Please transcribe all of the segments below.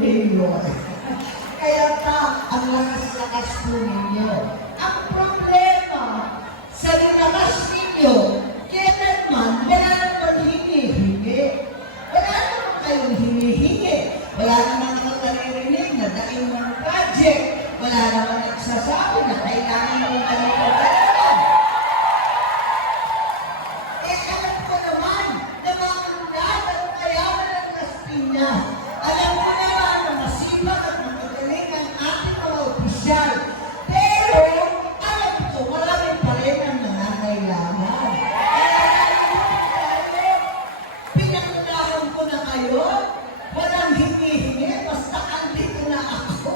mayor. Kaya ang lakas-lakas po ninyo. Ang problema sa lakas ninyo, kailanman, wala naman hinihingi. Wala naman kayong hinihingi. Wala naman ako naririnig na dahil ng project. Wala naman nagsasabi na kailangan mong ganito. Alam ko naman na mga ng kayaman ng Las Piñas. Alam ko naman na masipag at magagaling ang ating mga opisyal. Pero, alam ko, marami pa rin ang nangangailangan. Pinangalaman ko na kayo, walang hinihingi, basta andito na ako.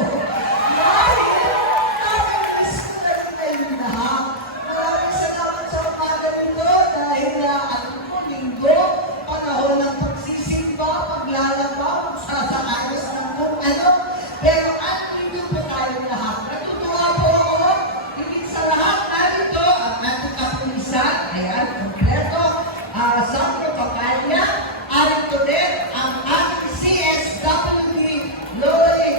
Nakamiss ko na rin kayong lahat. Maraming salamat sa umaga nito dahil alam ko, linggo, panahon ng pagsisimba, paglalaba, magsasakayos ng kung ano. Pero andito po tayo lahat. Natutuwa po ako, higit sa lahat, narito ang ating kapulisan. Ayan, kompleto. Sandro Papaya, arito rin ang ating CSWD, Lori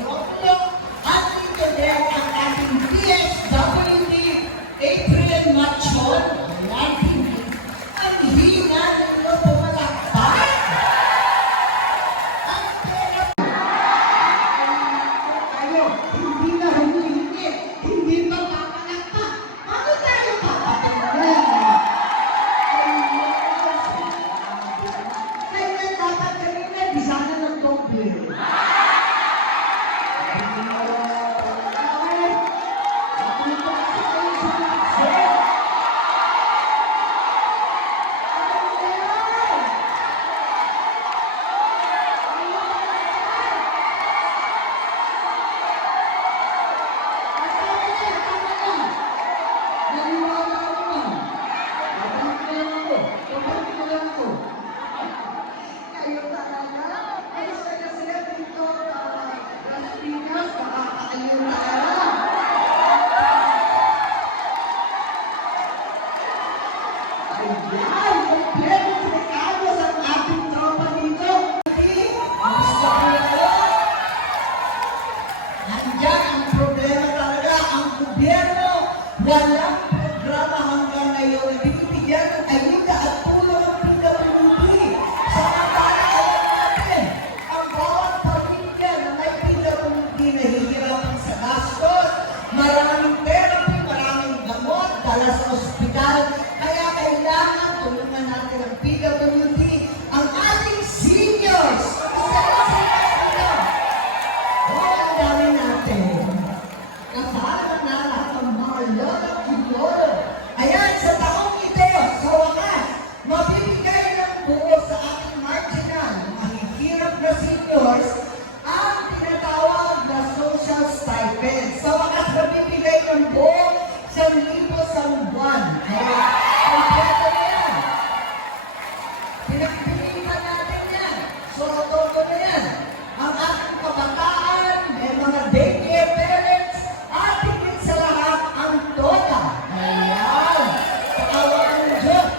Romulo, andito rin ang ating PSWD, April Machon. Ayan, ang hina ninyo pumalakpak. Ang pera tayo, hindi na humihingi, hindi pa papalakpak. Ano tayo papatingin? Kaya dapat kanina, di sana ng doble. Kayo talaga, ay saya-saya dito sa Las Piñas, nakakaaliw talaga. Ayan, kompleto regalo sa ating tropa dito. Gusto ko na. Nandiyan ang problema talaga, ang gobyerno, walang programa hanggang ngayon na binibigyan ng ayuda at tulong ng PWD. Sa kabataan natin, ang bawat pamilya na may PWD nahihirapan sa gastos, maraming therapy, maraming gamot, dala sa ospital, kaya kailangan tulungan natin ang PWD, ang ating seniors. Ang dami natin. Kasama na lahat ng mga lolo at lolo. Ayan, sa taong ito, sa wakas, mabibigay ng buo sa ating marginal, mahihirap na seniors, ang tinatawag na social stipend. Sa wakas, mabibigay ng buo 1,000 sa buwan. Ayan, kompleto na yan. Pinagpilitan natin yan. So, todo na yan. Ang ating kabataan, may mga daycare parents, at higit sa lahat, ang TODA. Ayan. Katawan ng Diyos.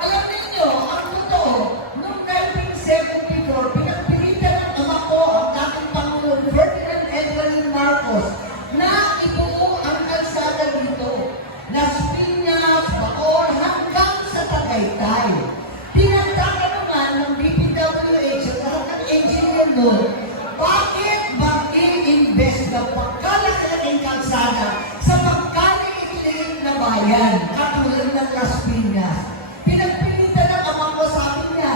Alam ninyo, ang totoo, noong 1974, pinagpilitan ng ama ko, ang dating Pangulong Ferdinand Edwin Marcos, na ibuo ang kalsada dito. Las Piñas, Bacoor, hanggang sa Tagaytay. Pinagtaka naman ng DPWH at lahat ng engineer noon, bakit mag-i-invest ng pagkalaki-laking kalsada sa pagkaliit-liit na bayan, katulad ng Las Piñas? Pinagpilitan ng ama ko, sabi niya,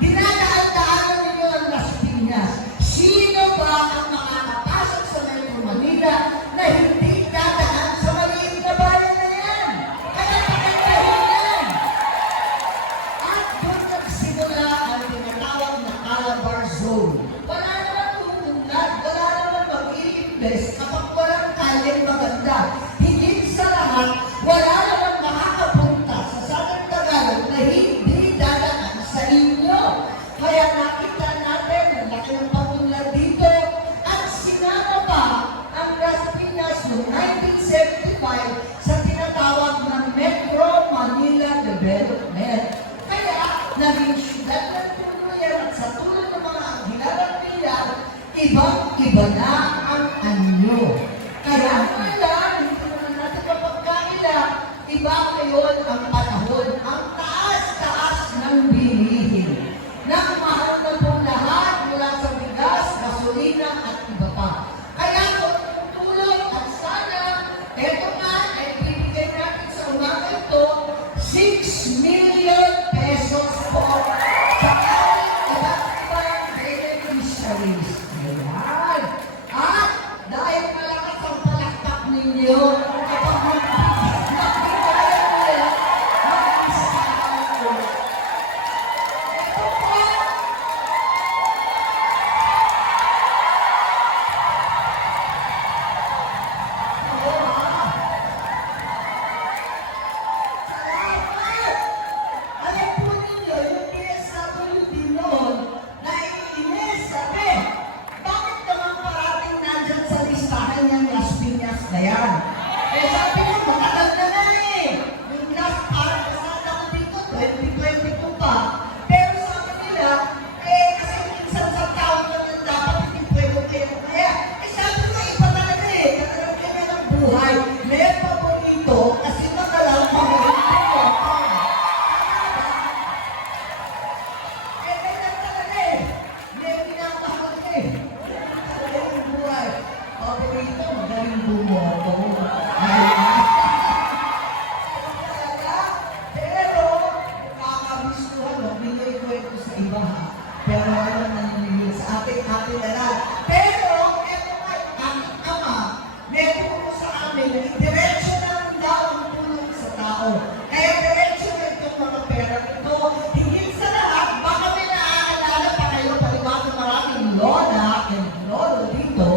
dinadaan-daanan ninyo ang Las Piñas. Sino ba ang makakapasok sa Metro Manila na hindi dadaan sa maliit na bayan na yan? Kaya pakantahin yan! At doon nagsimula ang tinatawag na Calabar Zone. Wala naman tumunlad, wala naman mag-i-invest kapag walang kalyeng maganda. Higit sa lahat, wala naman makakapunta sa Southern Tagalog na hindi dadaan sa inyo. Kaya nakita natin ang laki ng pagtunlad dito at sinama pa ang Las Piñas noong 1975 sa tinatawag na Metro Manila Development. Kaya naging syudad ng tuluyan at sa tulong ng mga agilalang nila, ibang-iba na ang anyo. Kaya ngayon, hindi naman natin mapagkaila, iba ngayon ang panahon, ang taas-taas ng bilihin. Nang mahal na po lahat mula sa bigas, gasolina at iba pa. Kaya kung tulong at sana, eto nga, ay bibigyan natin sa umaga ito, 6 million pesos po sa ating iba't-ibang beneficiaries. Ayan. At dahil malakas ang palakpak ninyo, kapag magbigay nila, mag-isahan ko. Ito po, salamat! Alam po ninyo, yung PSWD noon, naiinis, sabi, bakit naman parating nandyan sa listahan yung Las Piñas na yan? Eh sabi ko, matagal na na eh. Yung last part, kasama ko dito, 2022 pa. Pero sabi nila, eh kasi minsan sa taon na yun dapat hindi pwede kayo kaya. Eh sabi ko, iba talaga eh. Talagang kanya ng buhay. May paborito kasi magalaw paborito. Eh, ganyan talaga eh. May pinapahal eh. Talaga yung buhay. Paborito, magaling bumoto. Pero, nakakabistuhan, magbigay ko ito sa iba ha. Pero alam na nililin sa ating na lang. Pero, eto nga, ang ama, may tulong sa amin, diretso lang daw ang tulong sa tao. Kaya diretso na itong mga pera ito. Higit sa lahat, baka may naaalala pa kayo, paliwanag maraming lola and lolo dito,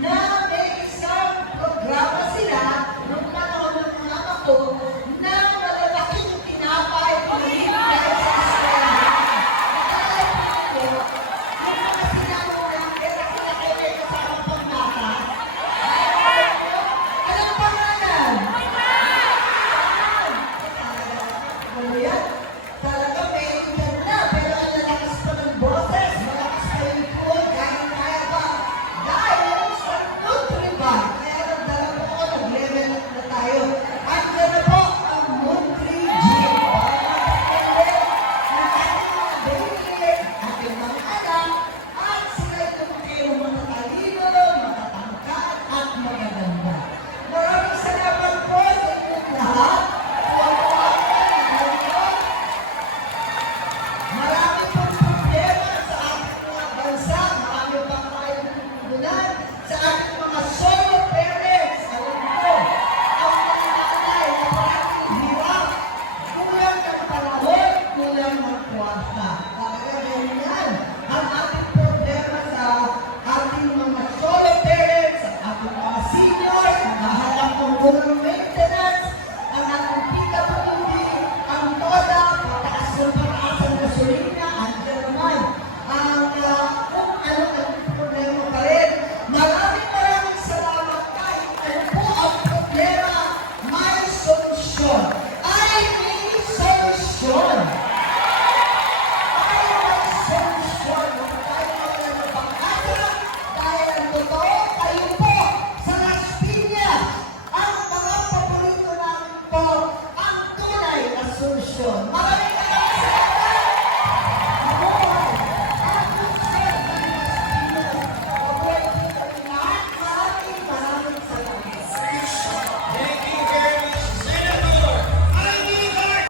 na may isang programa sila nung panahon ng mga ako na malalaking tinapay pinigay sa eskwelahan. Nakalaman ko, yung mga sinako ng pera kinakailangan kasama pang bata. Anong pangalan? Ano yan? Talaga may ganda, pero ang lalakas pa ng boses, malakas pa yung likod, kaya pa. Dahil sa Nutriban, kaya nagdala po ako, nag-level up na tayo. Andiyan na po ang Nutri-G. Ang ating mga baby, ating mga anak, at sila yung kayo matatalino, matatangkad, at magaganda. Maraming salamat po sa inyong lahat. Marami pong problema sa ating mga bansa, marami pang tayong tumutulan sa ating mga solo parents. Alam ko, ang mga nanay na maraming hirap, kulang ng panahon, kulang ng kwarta. Talaga ganyan ang ating problema sa ating mga solo parents, ang ating mga seniors, ang haharap ng walang maintenance, ang ating PWD, ang TODA, pataas ng pataas ng gasolina, andyan naman ang kung ano-ano problema pa rin. Maraming salamat kahit ano po ang problema, may solusyon. Ay, may solusyon! Ay, may solusyon! Huwag tayo wala ng pag-asa dahil ang totoo, kayo po sa Las Piñas, ang mga paborito namin po, ang tunay na solusyon. Maraming